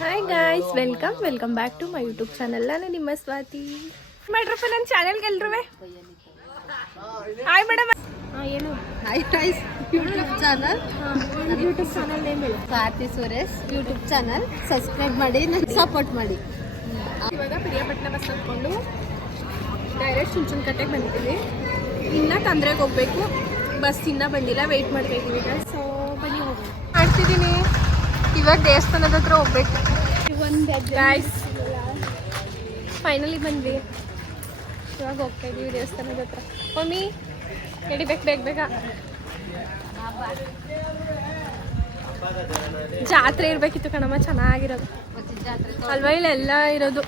Hi guys, welcome back to my YouTube channel. ನಾನು ನಿಮ್ಮ ಸ್ವಾತಿ. ಮಾಡ್ರಪ್ಪ ನನ್ನ ಚಾನಲ್ಗೆ ಎಲ್ರೂ ಹಾಯ್ ಮೇಡಮ್. ಏನು hi guys, YouTube channel name ಹೇಳಿ. Swati Suresh YouTube channel subscribe ಮಾಡಿ, ನನಗೆ ಸಪೋರ್ಟ್ ಮಾಡಿ. ಇವಾಗ ಪ್ರಿಯಾಪಟ್ಟಣ ಬಸ್ ಹತ್ಕೊಂಡು ಡೈರೆಕ್ಟ್ ಚುಂಚನಕಟ್ಟೆಗೆ ಬಂದಿದ್ದೀವಿ. ಇನ್ನು ತಂದ್ರೆಗೆ ಹೋಗ್ಬೇಕು. ಬಸ್ ಇನ್ನೂ ಬಂದಿಲ್ಲ, ವೆಯ್ಟ್ ಮಾಡ್ತಾಯಿದ್ದೀವಿ ಈಗ. ಸೊ ಬನ್ನಿ ಹೋಗೋಣ. ಮಾಡ್ತಿದ್ದೀನಿ. ಇವಾಗ ದೇವಸ್ಥಾನದ ಹತ್ರ ಹೋಗ್ಬೇಕು. ಗಾಯ್ಸ್, ಫೈನಲಿ ಬಂದ್ವಿ. ಇವಾಗ ಹೋಗ್ತಾ ಇದ್ದೀವಿ ದೇವಸ್ಥಾನದ ಹತ್ರ. ಮಮ್ಮಿ ನಡಿಬೇಕು ಬೇಗ. ಜಾತ್ರೆ ಇರಬೇಕಿತ್ತು ಕಣಮ್ಮ, ಚೆನ್ನಾಗಿರೋದು ಅಲ್ವಾ ಇಲ್ಲೆಲ್ಲ ಇರೋದು.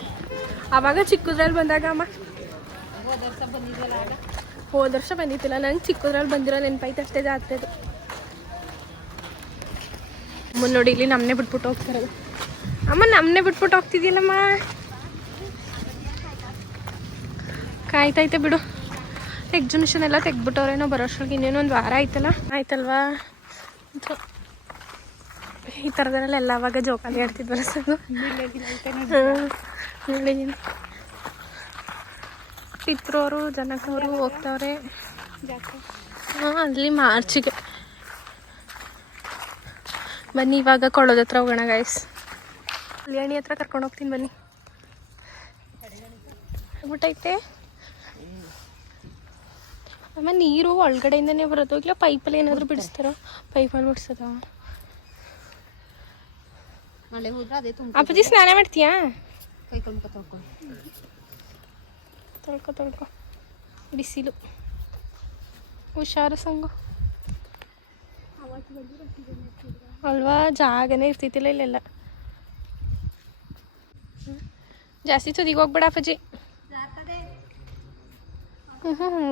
ಆವಾಗ ಚಿಕ್ಕದ್ರಲ್ಲಿ ಬಂದಾಗ ಅಮ್ಮ, ಹೋದ ವರ್ಷ ಬಂದಿತ್ತಿಲ್ಲ. ನಂಗೆ ಚಿಕ್ಕದ್ರಲ್ಲಿ ಬಂದಿರೋ ನೆನಪೈತೆ ಅಷ್ಟೇ ಜಾತ್ರೆದು. ಅಮ್ಮ ನೋಡಿ, ಇಲ್ಲಿ ನಮ್ಮನೆ ಬಿಟ್ಬಿಟ್ಟು ಹೋಗ್ತಿರೋದು. ಅಮ್ಮ ನಮ್ಮನೆ ಬಿಟ್ಬಿಟ್ಟು ಹೋಗ್ತಿದ್ದಿಲ್ಲಮ್ಮ. ಕಾಯ್ತೈತೆ ಬಿಡು. ಎಕ್ಸಿಬಿಷನ್ ಎಲ್ಲ ತೆಗ್ಬಿಟ್ಟವ್ರೇನೋ. ಬರೋಷ್ರೊಳಗೆ ಇನ್ನೇನೋ ಒಂದು ವಾರ ಆಯ್ತಲ್ವಾ. ಈ ಥರದಲ್ಲೆಲ್ಲ ಅವಾಗ ಜೋಕಾಲಿ ಆಡ್ತಿದ್ವಲ್ಲ ಸರ್. ನೋಡಿದ್ದೀನಿ. ಪಿತ್ರೋರು ಜನಕವರು ಹೋಗ್ತವ್ರೆ. ಹಾಂ, ಅಲ್ಲಿ ಮಾರ್ಚಿಗೆ. ಬನ್ನಿ ಇವಾಗ ಕೊಳ್ಳೋದ ಹತ್ರ ಹೋಗೋಣ ಗಾಯ್ಸ್. ಕಲ್ಯಾಣಿ ಹತ್ರ ಕರ್ಕೊಂಡು ಹೋಗ್ತೀನಿ ಬನ್ನಿ. ಆಗ್ಬಿಟ್ಟೈತೆ ಅಮ್ಮ. ನೀರು ಒಳಗಡೆಯಿಂದನೇ ಬರೋದು, ಇಲ್ಲ ಪೈಪಲ್ಲಿ ಏನಾದರೂ ಬಿಡಿಸ್ತಾರೋ? ಪೈಪಲ್ಲಿ ಬಿಡಿಸೋದ? ಮಳೆ ಹೋದ್ರೆ ಅದೇ ತುಂಬ. ಅಪ್ಪಾಜಿ ಸ್ನಾನ ಮಾಡ್ತೀಯಾ? ಕೈ ಕಲ್ಮುಖ ತೊಳ್ಕೊ. ಬಿಸಿಲು. ಹುಷಾರು ಸಂಗು ಅಲ್ವಾ. ಜಾಗನೇ ಇರ್ತಿತ್ತಿಲ್ಲ ಇಲ್ಲೆಲ್ಲ. ಜಾಸ್ತಿ ತುದಿಗೆ ಹೋಗ್ಬೇಡ ಅಪ್ಪಾಜಿ.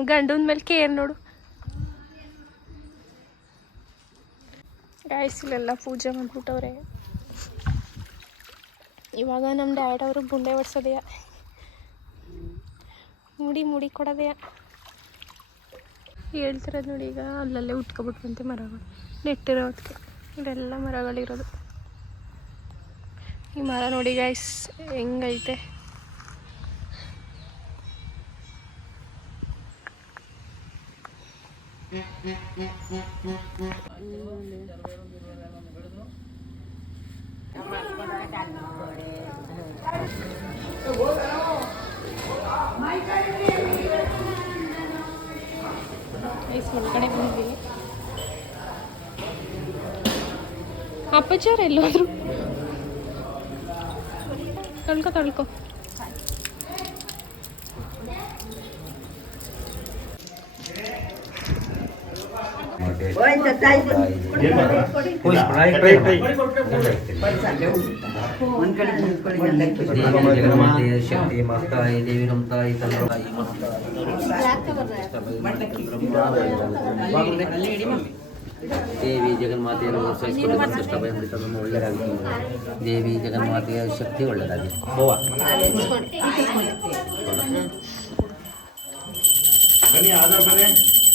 ಗಂಡನ ಮೇಲೆ ಕೇರ್ ನೋಡು. ಗಾಯ್ಸ್, ಇಲ್ಲೆಲ್ಲ ಪೂಜೆ ಮಾಡ್ಬಿಟ್ಟವ್ರೆ. ಇವಾಗ ನಮ್ಮ ಡ್ಯಾಡ್ ಅವರು ಗುಂಡೆ ಹೊಡ್ಸೋದೆಯಾ, ಮುಡಿ ಕೊಡೋದೆಯಾ ಹೇಳ್ತಿರೋದು ನೋಡಿ. ಈಗ ಅಲ್ಲಲ್ಲೇ ಉಟ್ಕೊಬಿಟ್ವಂತೆ ಮರಗಳು ನೆಟ್ಟಿರೋದಕ್ಕೆ. ಇವೆಲ್ಲ ಮರಗಳಿರೋದು. ಈ ಮರ ನೋಡಿ ಗಾಯ್ಸ್ ಹೆಂಗೈತೆ. ಒಳಗಡೆ ಬಂದ್ವಿ. ಅಪ್ಪಚಾರ ಎಲ್ಲೋದ್ರು? ತೊಳ್ಕೊ. ಶಕ್ತಿ ಮಾತಾಯಿ ದೇವಿ ನಮ್ತಾಯಿ ದೇವಿ ಜಗನ್ಮಾತೆಯನ್ನು ಸಹಿಸಿಕೊಂಡು ಒಳ್ಳೆಯದಾಗಿ. ದೇವಿ ಜಗನ್ಮಾತೆಯ ಶಕ್ತಿ ಒಳ್ಳೆಯದಾಗಿ.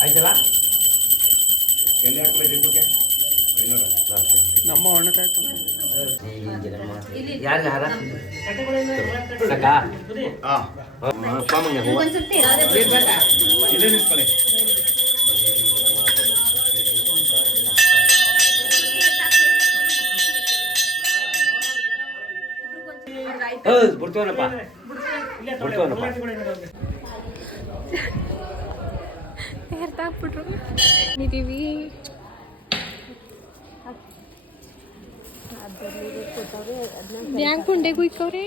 ಆಯ್ತಲ್ಲ ನಮ್ಮ ಯಾರು ಹಾರ ಸಾಕಾ? ಬಿಡ್ತೇವನಪ್ಪ. ಹಾಕ್ಬಿಟ್ರು ಇದೀವಿ. ಬ್ಯಾಂಕ್ ಉಂಡೆ ಕುಯ್ಕವ್ರೆ.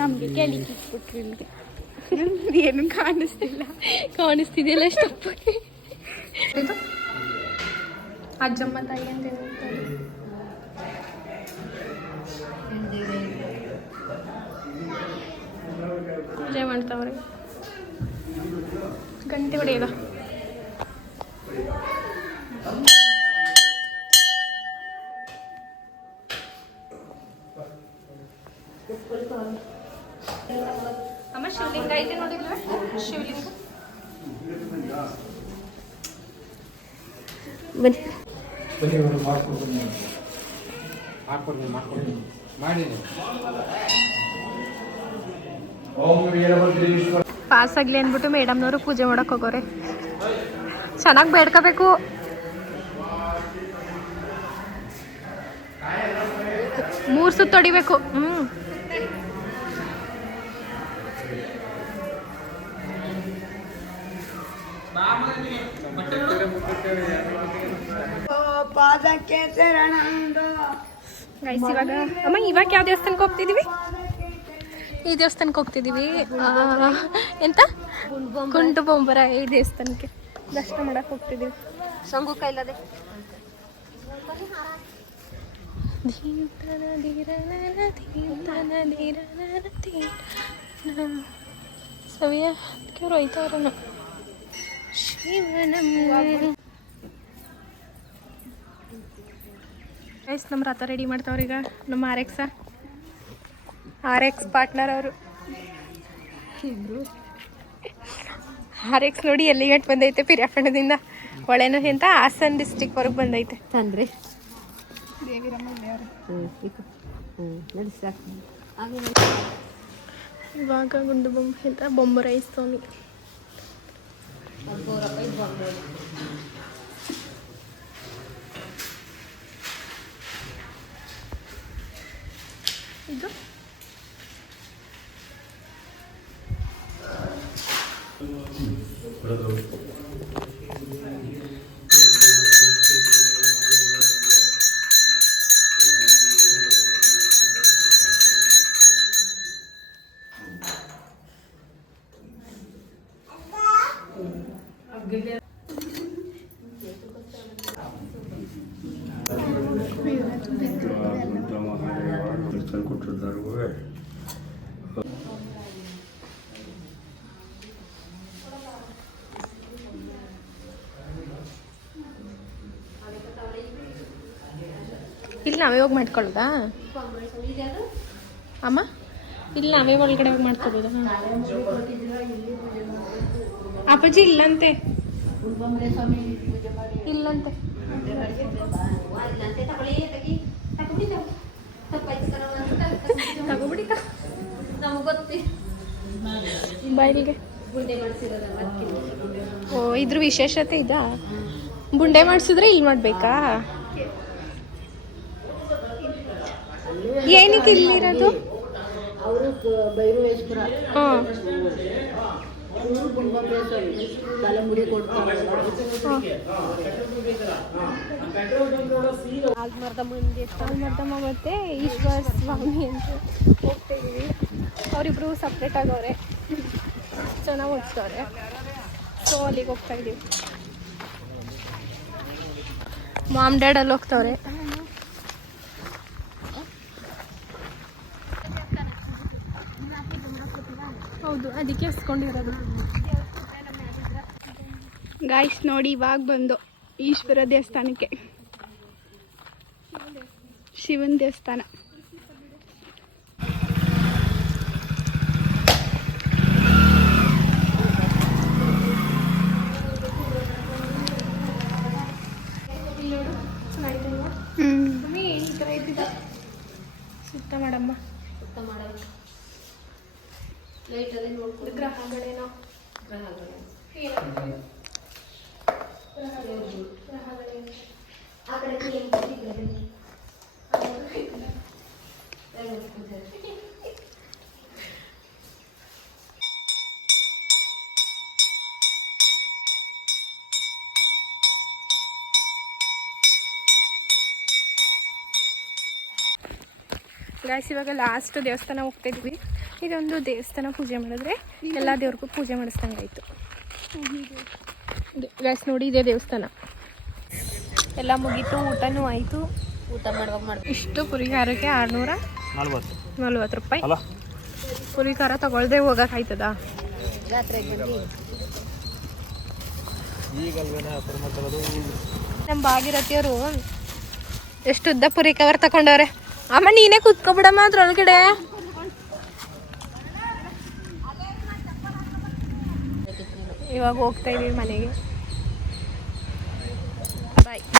ನಮಗೆ ಕೆಳಿಗೆ ಇಟ್ಬಿಟ್ರು. ನಿಮಗೆ ಏನು ಕಾಣಿಸ್ತಿದೆಯಲ್ಲ ಅಷ್ಟಪ್ಪಾಗಿ. ಇದು ಅಜ್ಜಮ್ಮ ತಾಯಿ ಅಂತ ಹೇಳ್ತಾರೆ. ಪೂಜೆ ಮಾಡ್ತಾವ್ರೆ. ಗಂಟೆ ಹೊಡೆಯೋದ. ಅಮ್ಮ ಶಿವಲಿಂಗ ಐತೆ ನೋಡಿಲ್ವ? ಶಿವಲಿಂಗ ಬನ್ನಿ. ಪಾಸ್ ಆಗಲಿ ಅಂದ್ಬಿಟ್ಟು ಮೇಡಮ್ನವರು ಪೂಜೆ ಮಾಡಕ್ಕೆ ಹೋಗೋರೆ. ಚೆನ್ನಾಗಿ ಬೇಡ್ಕೋಬೇಕು. ಮೂರು ಸುತ್ತು ಹೊಡಿಬೇಕು. ಗೈಸ್ ಇವಾಗ ಅಮ್ಮ ಇವಾಗ ಯಾವ ದೇವಸ್ಥಾನಕ್ಕೆ ಹೋಗ್ತಿದೀವಿ? ಈ ದೇವಸ್ಥಾನಕ್ಕೆ ಹೋಗ್ತಿದೀವಿ. ಎಂತ ಕುಂಟು ಬೊಂಬರ ಈ ದೇವಸ್ಥಾನಕ್ಕೆ ದರ್ಶನ ಮಾಡಕ್ಕೆ ಹೋಗ್ತಿದೀವಿ. ಶಂಗು ಕೈಲದೆ ಸವಿಯ ಕ್ಯೂರ್ ಹೋಯ್ತವ್ರನ ಶಿವನಂ. ಗೈಸ್ ನಮ್ಮ ರಥ ರೆಡಿ ಮಾಡ್ತಾವ್ರ ಈಗ ನಮ್ಮ ಆರ್ ಎಕ್ಸ್ ಪಾರ್ಟ್ನರ್ ಅವರು. RX ನೋಡಿ ಎಲ್ಲಿ ಗಂಟು ಬಂದೈತೆ ಪಿರಿಯಾಪಣ್ಣದಿಂದ. ಒಳೆನೂ ಅಂತ ಹಾಸನ್ ಡಿಸ್ಟಿಕ್ ವರ್ಗೆ ಬಂದೈತೆ. ತಂದ್ರೆ ಇವಾಗ ಗುಂಡು ಬೊಂಬೆ ಅಂತ ಬೊಂಬು ರೈಸ್ ತೋನಿ. ಇದು ಇಲ್ಲಿ ನಾವೇ ಹೋಗಿ ಮಾಡ್ಕೊಳ್ಳೋದಾ ಅಮ್ಮ? ಇಲ್ಲಿ ನಾವೇ ಒಳಗಡೆ ಹೋಗಿ ಮಾಡ್ಕೊಳ್ಳೋದಾ? ಅಪ್ಪಾಜಿ ಇಲ್ಲಂತೆ ಇಲ್ಲಂತೆ. ತಗೋಬಿಡಿ ಬಾಯಿಗೆ. ಓ ಇದ್ರ ವಿಶೇಷತೆ ಇದಾ? ಬುಂಡೆ ಮಾಡಿಸಿದ್ರೆ ಇಲ್ಲಿ ಮಾಡ್ಬೇಕಾ? ಏನಕ್ಕೆ ಇಲ್ಲಿರೋದು? ಅವರು ಭೈರವೇಶ್ವರ ಹಾಂ ತಲೆಮುಡಿ ಕೊಡ್ತಾರೆ. ಆಲ್ಮರ್ದಮ್ಮ ಮತ್ತೆ ಈಶ್ವರ ಸ್ವಾಮಿ ಅಂತ ಹೋಗ್ತಾ ಇದೀವಿ. ಅವರಿಬ್ರು ಸಪ್ರೇಟ್ ಆಗವ್ರೆ, ಚೆನ್ನಾಗಿ ಓದಿಸ್ತವ್ರೆ. ಸೊ ಅಲ್ಲಿಗೆ ಹೋಗ್ತಾ ಇದೀವಿ. ಮಾಮ್ ಡ್ಯಾಡ್ ಅಲ್ಲಿ ಹೋಗ್ತವ್ರೆ. ಹೌದು, ಅದಕ್ಕೆ ಹಸ್ಕೊಂಡಿರೋದು. ಗಾಯ್ಸ್ ನೋಡಿ, ಇವಾಗ ಬಂದು ಈಶ್ವರ ದೇವಸ್ಥಾನಕ್ಕೆ, ಶಿವನ ದೇವಸ್ಥಾನ. ಸುತ್ತ ಮಾಡಮ್ಮ, ಸುತ್ತ ಮಾಡಬೇಕು. ಲೈಟ್ ಅದೇ ನೋಡ್ಕೊಂಡು ಗ್ರಹಗಳೇನೋ ಆ ಕಡೆ ಗಾಯ್ಸ್ ಇವಾಗ ಲಾಸ್ಟ್ ದೇವಸ್ಥಾನ ಹೋಗ್ತಾ ಇದ್ವಿ. ಇದೊಂದು ದೇವಸ್ಥಾನ ಪೂಜೆ ಮಾಡಿದ್ರೆ ಎಲ್ಲ ದೇವ್ರಿಗೂ ಪೂಜೆ ಮಾಡಿಸ್ದಂಗೆ ಆಯಿತು. ಗಾಯ್ಸ್ ನೋಡಿ, ಇದೇ ದೇವಸ್ಥಾನ. ಎಲ್ಲ ಮುಗೀತು, ಊಟನೂ ಆಯಿತು. ಊಟ ಮಾಡುವಾಗ ಇಷ್ಟು ಪುರಿಖಾರಕ್ಕೆ 640 ರೂಪಾಯಿ. ಪುರಿಖಾರ ತಗೊಳ್ದೆ ಹೋಗೋಕ್ಕಾಯ್ತದ? ಜಾತ್ರೆಗೆ ಬಂದು ನಮ್ಮ ಭಾಗೀರಥಿಯವರು ಎಷ್ಟು ಉದ್ದ ಪುರಿ ಕವರ್ ತಗೊಂಡವ್ರೆ. ಅಮ್ಮ ನೀನೇ ಕುತ್ಕೊಬಿಡಮ್ಮ ಅದ್ರೊಳಗಡೆ. ಇವಾಗ ಹೋಗ್ತಾ ಇದೀವಿ ಮನೆಗೆ.